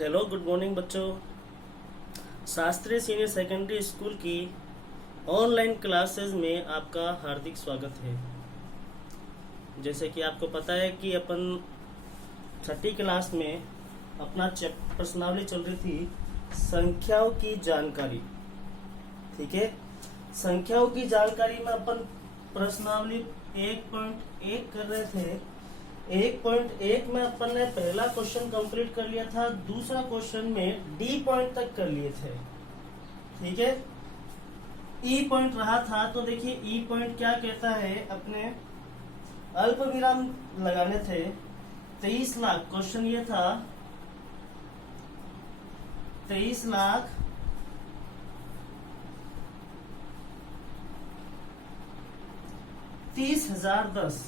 Hello, good morning बच्चों। शास्त्रीय senior secondary school की ऑनलाइन क्लासेस में आपका हार्दिक स्वागत है। जैसे कि आपको पता है कि अपन छठी क्लास में अपना प्रश्नावली चल रही थी संख्याओं की जानकारी। ठीक है, संख्याओं की जानकारी में अपन प्रश्नावली 1.1 कर रहे थे। 1.1 में अपन ने पहला क्वेश्चन कंप्लीट कर लिया था, दूसरा क्वेश्चन में डी पॉइंट तक कर लिए थे। ठीक है, ई पॉइंट रहा था। तो देखिए ई पॉइंट क्या कहता है, अपने अल्प विराम लगाने थे 23 लाख। क्वेश्चन ये था 23 लाख 30,010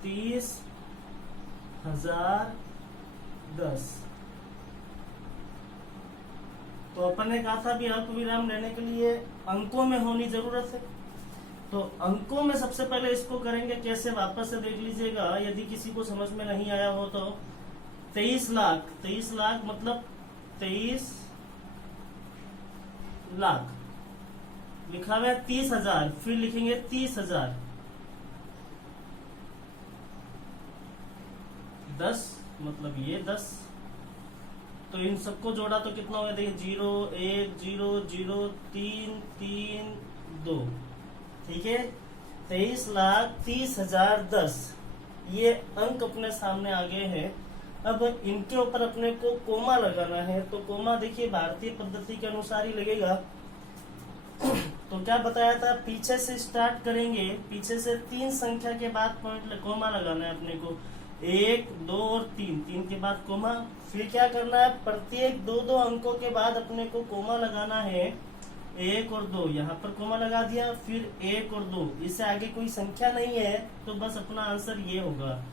30,010। तो अपन ने कहा था भी अल्प विराम लेने के लिए अंकों में होनी जरूरत है। तो अंकों में सबसे पहले इसको करेंगे कैसे, वापस से देख लीजिएगा यदि किसी को समझ में नहीं आया हो तो। 23 लाख मतलब 23 लाख लिखा हुआ है 30,000, फिर लिखेंगे 30,000 10 मतलब ये 10। तो इन सबको जोड़ा तो कितना हो गया, देखिए 0 1 0 0 3 3 2। ठीक है, 23,30,010 ये अंक अपने सामने आ गए हैं। अब इनके ऊपर अपने को कोमा लगाना है। तो कोमा देखिए भारतीय पद्धति के अनुसार ही लगेगा। तो क्या बताया था, पीछे से स्टार्ट करेंगे, पीछे से 3 संख्या के बाद पॉइंट कोमा लगाना है अपने को। 1 2 और 3 के बाद कोमा। फिर क्या करना है, प्रत्येक 2 अंकों के बाद अपने को कोमा लगाना है। 1 और 2 यहाँ पर कोमा लगा दिया, फिर 1 और 2, इससे आगे कोई संख्या नहीं है तो बस अपना आंसर ये होगा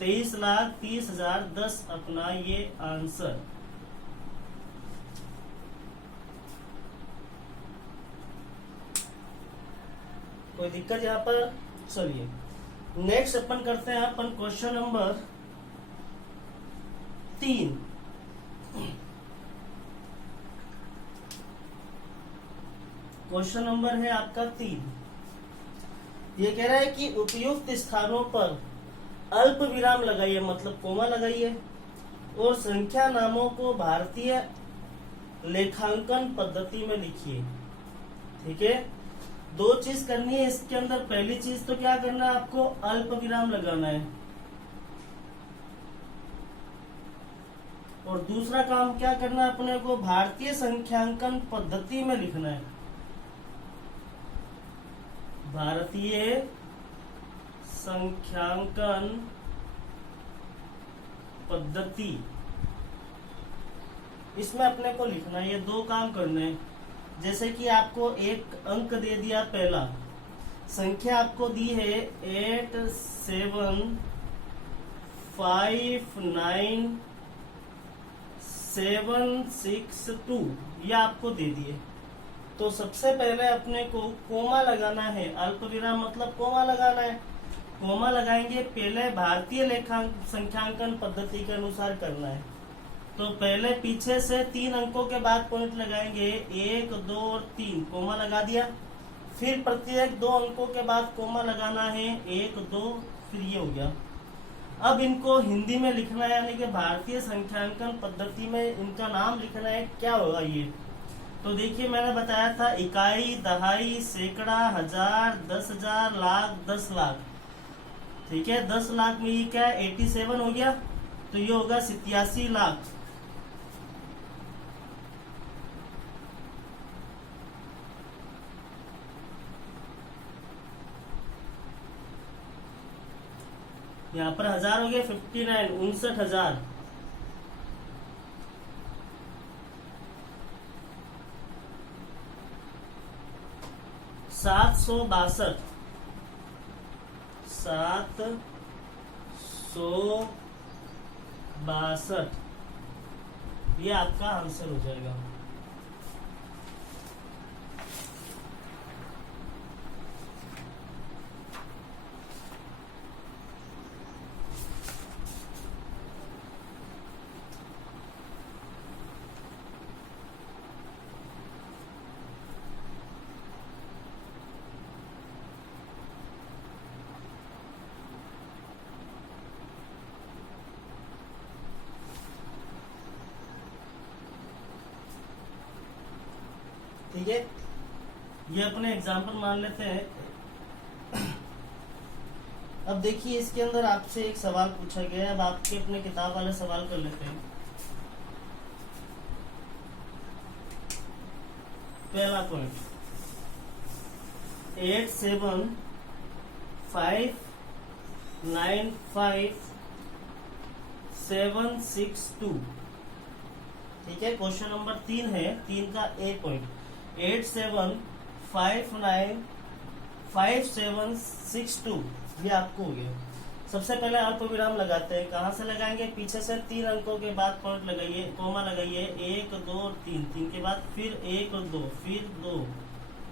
23,30,010 अपना ये आंसर। कोई दिक्कत यहाँ पर? चलिए नेक्स्ट अपन करते हैं अपन क्वेश्चन नंबर 3। क्वेश्चन नंबर है आपका 3। ये कह रहा है कि उपयुक्त स्थानों पर अल्प विराम लगाइए, मतलब कोमा लगाइए, और संख्या नामों को भारतीय लेखांकन पद्धति में लिखिए। ठीक है, 2 चीज करनी है इसके अंदर। पहली चीज तो क्या करना है, आपको अल्प विराम लगाना है, और दूसरा काम क्या करना है अपने को, भारतीय संख्यांकन पद्धति में लिखना है। भारतीय संख्यांकन पद्धति, इसमें अपने को लिखना है। ये 2 काम करने हैं। जैसे कि आपको एक अंक दे दिया, पहला संख्या आपको दी है 8759,762, ये आपको दे दिए। तो सबसे पहले अपने को कोमा लगाना है। अल्प विराम मतलब कोमा लगाना है। कोमा लगाएंगे, पहले भारतीय संख्यांकन पद्धति के अनुसार करना है। तो पहले पीछे से 3 अंकों के बाद पॉइंट लगाएंगे, 1 2 और 3, कोमा लगा दिया। फिर प्रत्येक 2 अंकों के बाद कोमा लगाना है, 1 2, फिर ये हो गया। अब इनको हिंदी में लिखना है, यानी कि भारतीय संख्यांकन पद्धति में इनका नाम लिखना है। क्या होगा ये, तो देखिए मैंने बताया था इकाई, दहाई, सैकड़ा, हजार, 10,000, लाख, 10 लाख। ठीक है, 10 लाख में ये क्या है, 87 हो गया, तो ये होगा 87 लाख। यहाँ पर हजार हो गया 59, 59,000। 762, 762, ये आपका आंसर हो जाएगा। ठीक है, ये अपने एग्जाम्पल मान लेते हैं। अब देखिए इसके अंदर आपसे एक सवाल पूछा गया है, अब आपके अपने किताब वाले सवाल कर लेते हैं। पहला पॉइंट, 8 7 5 9 5 7 6 2। ठीक है, क्वेश्चन नंबर 3 है, 3 का ए पॉइंट, 8 7 5 9 5 7 6 2, ये आपको हो गया। सबसे पहले अल्प विराम लगाते हैं। कहाँ से लगाएंगे? पीछे से 3 अंकों के बाद पॉइंट लगाइए, कोमा लगाइए, 1 2 और 3, 3 के बाद फिर 1 और 2, फिर 2,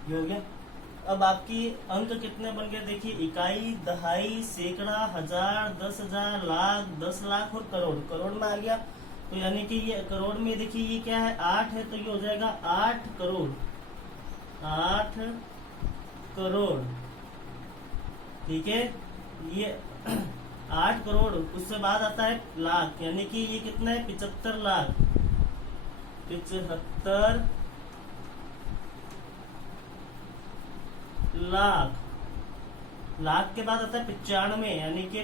ये हो गया। अब आपकी अंक कितने बन गए? देखिए, इकाई, दहाई, सैकड़ा, हजार, 10,000, लाख, 10 लाख और करोड़। करोड़ में आ गया, तो यानी कि ये करोड़ में देखिए ये क्या है? 8 है, तो ये हो जाएगा 8 करोड़। 8 करोड़, ठीक है, ये 8 करोड़। उससे बाद आता है लाख, यानी कि ये कितना है? 75 लाख। 75 लाख। लाख के बाद आता है 95, यानी कि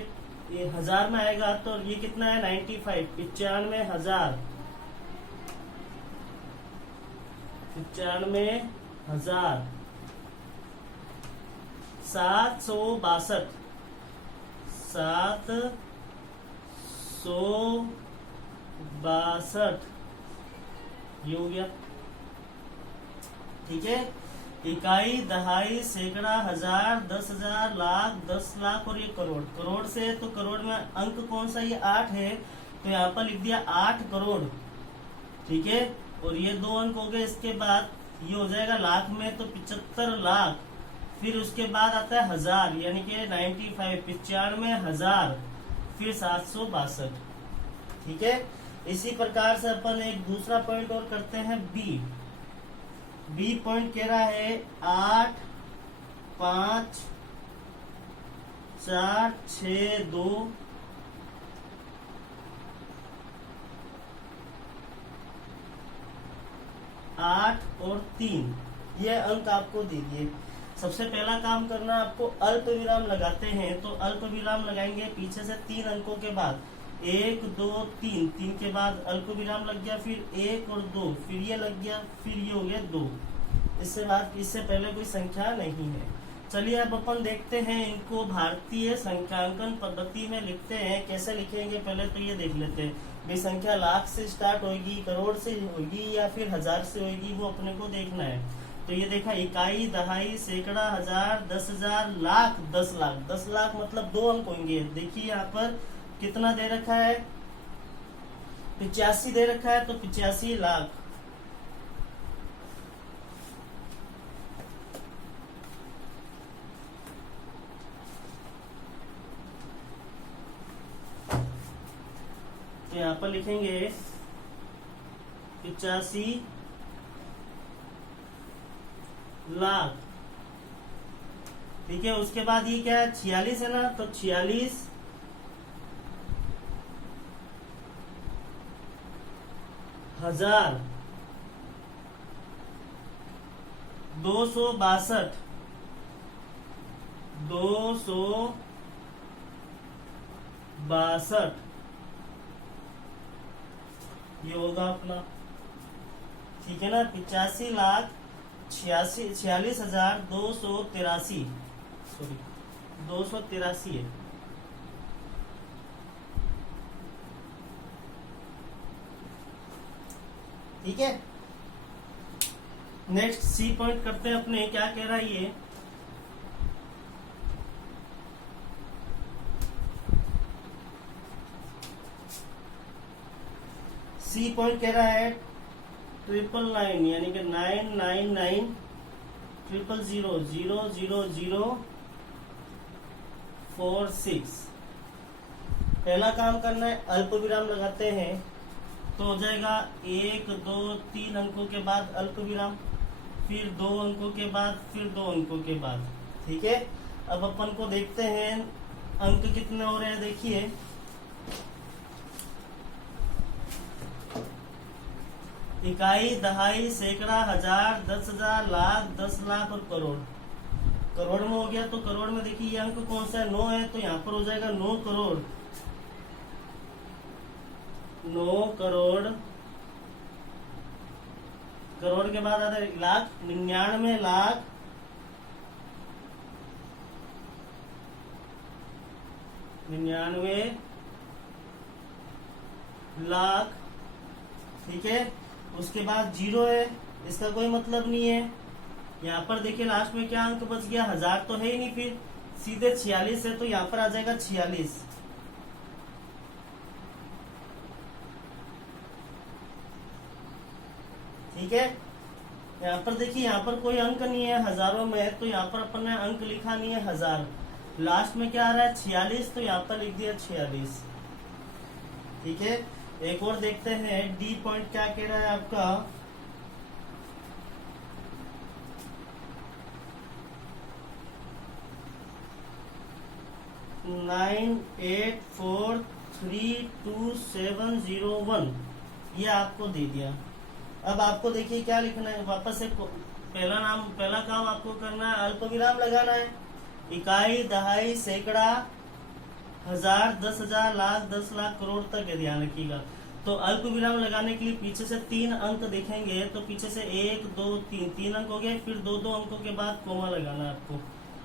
ये हजार में आएगा, तो ये कितना है? 95, 95,000। 95,000। 762, 762, ये हो गया। ठीक है, इकाई, दहाई, सैकड़ा, हजार, 10,000, लाख, 10 लाख और ये करोड़। करोड़ से तो करोड़ में अंक कौन सा? ये 8 है, तो यहाँ पर लिख दिया 8 करोड़। ठीक है, और ये 2 अंक हो गए। इसके बाद ये हो जाएगा लाख में, तो 75 लाख। फिर उसके बाद आता है हजार, यानी कि 95, 95,000, फिर 762। ठीक है, इसी प्रकार से अपन एक दूसरा पॉइंट और करते हैं, बी। बी पॉइंट कह रहा है 8 5 4 6 2 8 और 3, ये अंक आपको दे दिए। सबसे पहला काम करना, आपको अल्प विराम लगाते हैं, तो अल्प विराम लगाएंगे पीछे से 3 अंकों के बाद, 1 2 3, 3 के बाद अल्प विराम लग गया, फिर 1 और 2, फिर ये लग गया, फिर ये हो गया 2। इससे पहले कोई संख्या नहीं है। चलिए अब अपन देखते हैं इनको भारतीय संख्यांकन पद्धति में लिखते हैं। कैसे लिखेंगे पहले तो ये देख लेते हैं। भाई संख्या लाख से स्टार्ट होगी, करोड़ से होगी या फिर हजार से होगी, वो अपने को देखना है। तो ये देखा, इकाई, दहाई, सैकड़ा, हजार, 10,000, लाख, 10 लाख। 10 लाख मतलब 2 अंक होंगे। देखिए यहाँ पर कितना दे रखा है? 85 दे रखा है, तो 85 लाख। तो यहाँ पर लिखेंगे 85 लाख। ठीक है, उसके बाद ये क्या है? 46 है ना, तो 46,000। 262, 262, ये होगा अपना। ठीक है ना, 85,46,283, सॉरी 283 है। ठीक है, नेक्स्ट सी पॉइंट करते हैं अपने। क्या कह रहा है ये? सी पॉइंट कह रहा है 999, यानी कि 999 000 00046। पहला काम करना है, अल्प विराम लगाते हैं, तो हो जाएगा 1 2 3 अंकों के बाद अल्प विराम, फिर 2 अंकों के बाद, फिर 2 अंकों के बाद। ठीक है, अब अपन को देखते हैं अंक कितने हो रहे हैं। देखिए, इकाई, दहाई, सैकड़ा, हजार, 10,000, लाख, 10 लाख और करोड़। करोड़ में हो गया तो करोड़ में देखिए ये अंक कौन सा है, 9 है, तो यहाँ पर हो जाएगा 9 करोड़। 9 करोड़। करोड़ के बाद आता है लाख, 99 लाख, 99 लाख। ठीक है, उसके बाद जीरो है, इसका कोई मतलब नहीं है। यहाँ पर देखिए लास्ट में क्या अंक बच गया, हजार तो है ही नहीं, फिर सीधे 46 है, तो यहाँ पर आ जाएगा 46। ठीक है, यहाँ पर देखिए यहाँ पर कोई अंक नहीं है हजारों में, तो यहाँ पर अपन ने अंक लिखा नहीं है हजार। लास्ट में क्या आ रहा है 46, तो यहाँ पर लिख दिया 46। ठीक है, एक और देखते हैं डी पॉइंट क्या कह रहा है आपका। नाइन 8432701 ये आपको दे दिया। अब आपको देखिए क्या लिखना है, वापस से पहला काम आपको करना है, अल्प विराम लगाना है। इकाई, दहाई, सैकड़ा, हजार, 10,000, लाख, 10 लाख, करोड़ तक है, ध्यान रखिएगा। तो अल्प विराम लगाने के लिए पीछे से 3 अंक देखेंगे, तो पीछे से 1 2 3 अंक हो गए, फिर 2 अंकों के बाद कोमा लगाना है आपको।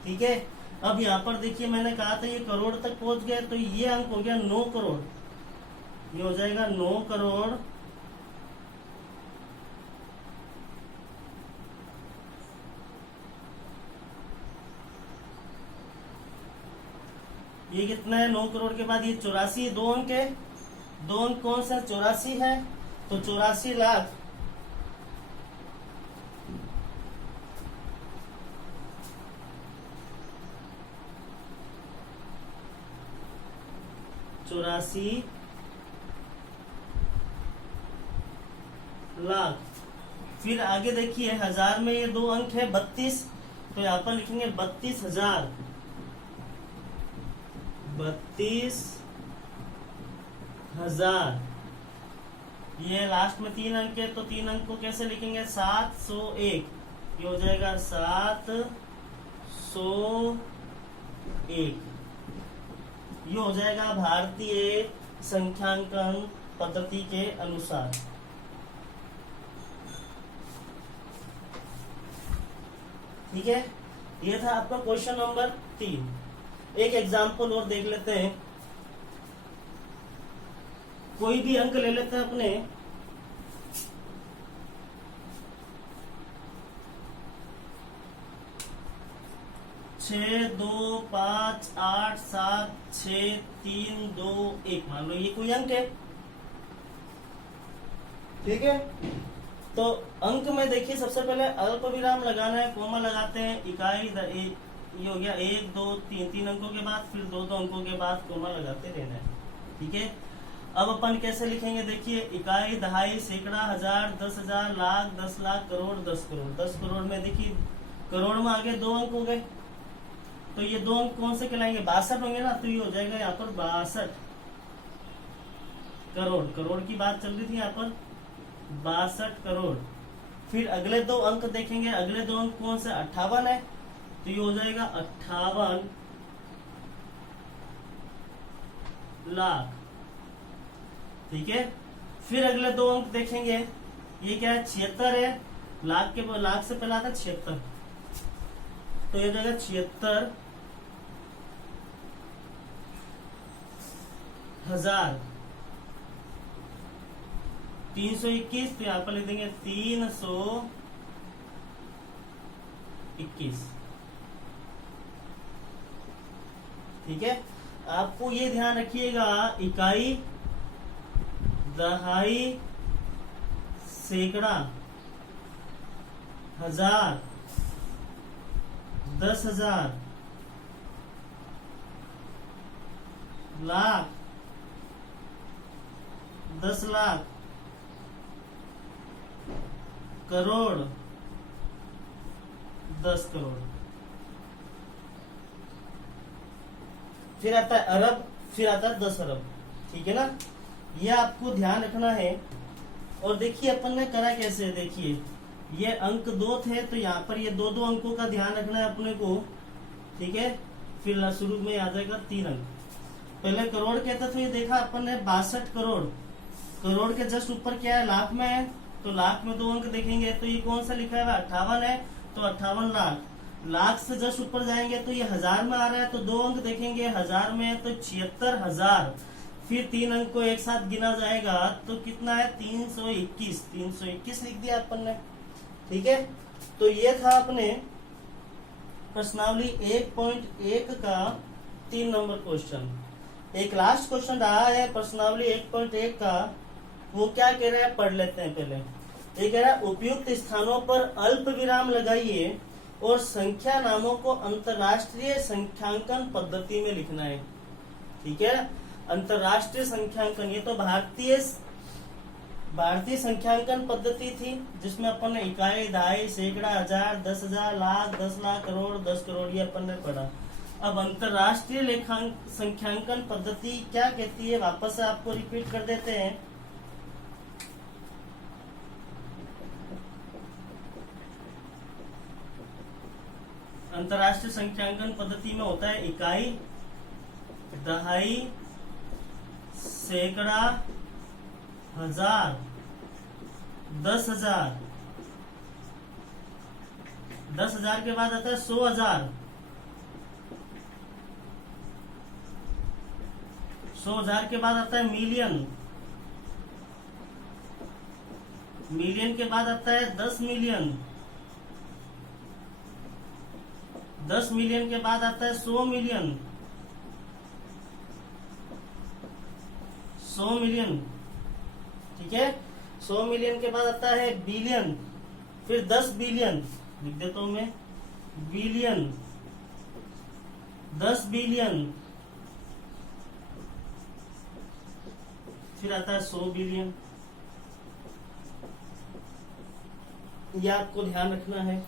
ठीक है, अब यहाँ पर देखिए मैंने कहा था ये करोड़ तक पहुंच गए, तो ये अंक हो गया 9 करोड़। ये हो जाएगा 9 करोड़। ये कितना है 9 करोड़ के बाद ये 84, 2 अंक है। 2 अंक कौन सा 84 है, तो 84 लाख, चौरासी लाख। फिर आगे देखिए हजार में ये 2 अंक है 32, तो यहाँ पर लिखेंगे 32,000। 32,000। ये लास्ट में 3 अंक है, तो 3 अंक को कैसे लिखेंगे 701। ये हो जाएगा 701। ये हो जाएगा भारतीय संख्यांकन पद्धति के अनुसार। ठीक है, ये था आपका क्वेश्चन नंबर 3। एक एग्जाम्पल और देख लेते हैं, कोई भी अंक ले लेते हैं अपने। छः 2 5 8 7 6 3 2 1 मान लो ये कोई अंक है। ठीक है, तो अंक में देखिए सबसे पहले अल्प विराम लगाना है, कोमा लगाते हैं। इकाई, ये हो गया 1 2 3 अंकों के बाद, फिर 2 अंकों के बाद कोमा लगाते रहना है। ठीक है, अब अपन कैसे लिखेंगे देखिए, इकाई, दहाई, सैकड़ा, हजार, 10,000, लाख, 10 लाख, करोड़, 10 करोड़। 10 करोड़ में देखिए करोड़ में आगे 2 अंक हो गए, तो ये 2 अंक कौन से कहलाएंगे 62 होंगे ना, तो ये हो जाएगा यहाँ पर 62 करोड़। करोड़ की बात चल रही थी यहाँ पर, 62 करोड़। फिर अगले 2 अंक देखेंगे, अगले 2 अंक कौन से 58 है, तो ये हो जाएगा 58 लाख। ठीक है, फिर अगले 2 अंक देखेंगे, ये क्या है 76 है, लाख से पहला आता 76, तो ये जाएगा 76,000। 321, तो यहाँ पर लिख देंगे 321। ठीक है, आपको ये ध्यान रखिएगा, इकाई, दहाई, सैकड़ा, हजार, 10,000, लाख, 10 लाख, करोड़, 10 करोड़। फिर आता है अरब, फिर आता है 10 अरब। ठीक है ना, ये आपको ध्यान रखना है और देखिए अपन ने करा कैसे, देखिए ये अंक 2 थे तो यहाँ पर ये दो दो अंकों का ध्यान रखना है अपने को, ठीक है। फिर शुरू में आ जाएगा 3 अंक। पहले करोड़ कहता तो ये देखा अपन ने 62 करोड़, करोड़ के जस्ट ऊपर क्या है, लाख में है, तो लाख में 2 अंक देखेंगे तो ये कौन सा लिखा है, 58 है, तो 58 लाख। लाख से जस्ट ऊपर जाएंगे तो ये हजार में आ रहा है, तो 2 अंक देखेंगे, हजार में है तो 76,000। फिर 3 अंक को एक साथ गिना जाएगा तो कितना है, 321, 321 लिख दिया अपन ने, ठीक है। तो ये था अपने प्रश्नावली 1.1 का 3 नंबर क्वेश्चन। एक लास्ट क्वेश्चन रहा है प्रश्नावली 1.1 का, वो क्या कह रहा है पढ़ लेते हैं पहले। ये कह रहा है उपयुक्त स्थानों पर अल्प विराम लगाइए और संख्या नामों को अंतरराष्ट्रीय संख्यांकन पद्धति में लिखना है, ठीक है। अंतरराष्ट्रीय संख्यांकन, ये तो भारतीय संख्यांकन पद्धति थी जिसमें अपन ने इकाई, दहाई, सैकड़ा, हजार, 10,000, लाख, 10 लाख, करोड़, 10 करोड़ ये अपन ने पढ़ा। अब अंतरराष्ट्रीय संख्यांकन पद्धति क्या कहती है, वापस से आपको रिपीट कर देते हैं। अंतरराष्ट्रीय संख्यांकन पद्धति में होता है इकाई, दहाई, सैकड़ा, हजार, 10,000, 10,000 के बाद आता है 100,000, 100,000 के बाद आता है मिलियन, मिलियन के बाद आता है 10 मिलियन, 10 मिलियन के बाद आता है 100 मिलियन, 100 मिलियन, ठीक है। 100 मिलियन के बाद आता है बिलियन, फिर 10 बिलियन, लिख देता हूं मैं, बिलियन, 10 बिलियन, फिर आता है 100 बिलियन। यह आपको ध्यान रखना है।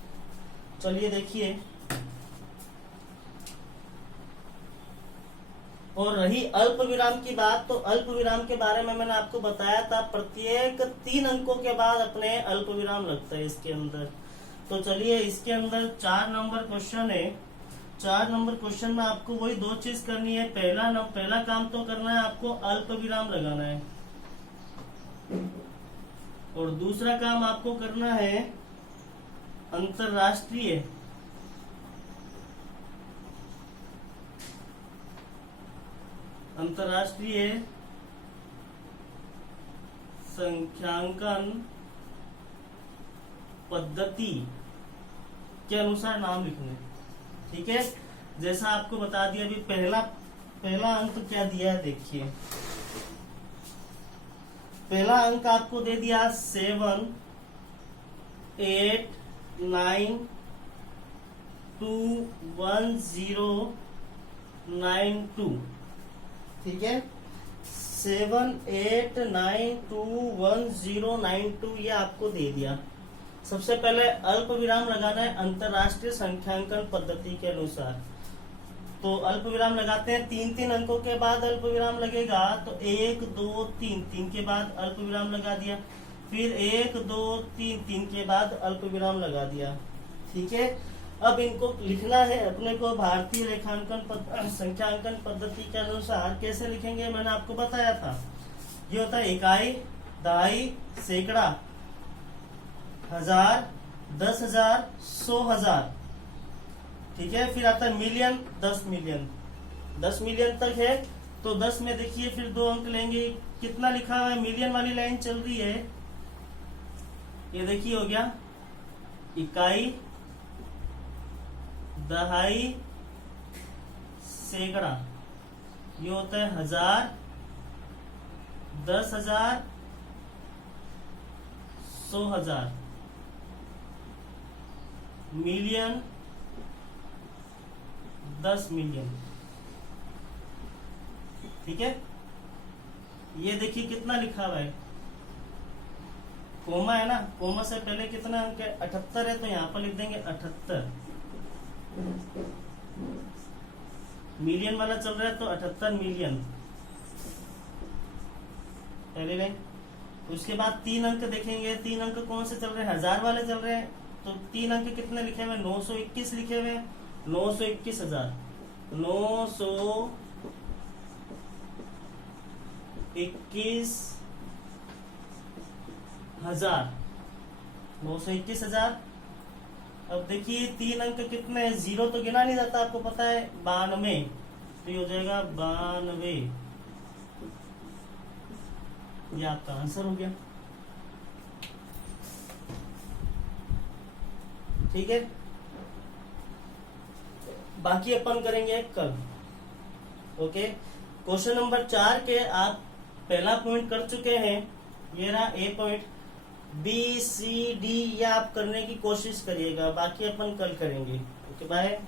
चलिए देखिए, और रही अल्प विराम की बात, तो अल्प विराम के बारे में मैंने आपको बताया था, प्रत्येक 3 अंकों के बाद अपने अल्प विराम लगता है इसके अंदर। तो चलिए इसके अंदर 4 नंबर क्वेश्चन है। 4 नंबर क्वेश्चन में आपको वही 2 चीज करनी है। पहला काम तो करना है आपको अल्प विराम लगाना है, और दूसरा काम आपको करना है अंतरराष्ट्रीय संख्यांकन पद्धति के अनुसार नाम लिखने, ठीक है। जैसा आपको बता दिया अभी, पहला अंक क्या दिया है देखिए। पहला अंक आपको दे दिया 7, 8, 9, 2, 1, 0, 9, 2, ठीक है। 7, 8, 9, 2, 1, 0, 9, 2 ये आपको दे दिया। सबसे पहले अल्प विराम लगाना है अंतरराष्ट्रीय संख्यांकन पद्धति के अनुसार। तो अल्प विराम लगाते हैं, 3 अंकों के बाद अल्प विराम लगेगा, तो 1, 2, 3 के बाद अल्प विराम लगा दिया, फिर 1, 2, 3 के बाद अल्प विराम लगा दिया, ठीक है। अब इनको लिखना है अपने को भारतीय संख्यांकन पद्धति के अनुसार। कैसे लिखेंगे मैंने आपको बताया था। ये होता है इकाई, दहाई, सैकड़ा, हजार, 10,000, 100,000, ठीक है। फिर आता है मिलियन, 10 मिलियन, 10 मिलियन तक है। तो 10 में देखिए फिर 2 अंक लेंगे, कितना लिखा हुआ है, मिलियन वाली लाइन चल रही है, ये देखिए हो गया इकाई, दहाई, सैकड़ा, ये होता है हजार, 10,000, 100,000, मिलियन, 10 मिलियन, ठीक है। ये देखिए कितना लिखा हुआ है, कोमा है ना, कोमा से पहले कितना अंक है, 78 है, तो यहाँ पर लिख देंगे 78। मिलियन वाला चल रहा है तो 78 मिलियन पहली लाइन, उसके बाद 3 अंक देखेंगे। 3 अंक कौन से चल रहे हैं? 1000 वाले चल रहे हैं। तो 3 अंक कितने लिखे हुए? 921 लिखे हुए हैं। 921,000, 921,000, 921,000। अब देखिए 3 अंक कितने हैं? जीरो तो गिना नहीं जाता, आपको पता है। 92, तो ये हो जाएगा 92। ये आपका आंसर हो गया। ठीक है, बाकी अपन करेंगे कल। ओके, क्वेश्चन नंबर 4 के आप पहला पॉइंट कर चुके हैं। ये रहा ए पॉइंट। बी सी डी ये आप करने की कोशिश करिएगा, बाकी अपन कल करेंगे। Okay, bye.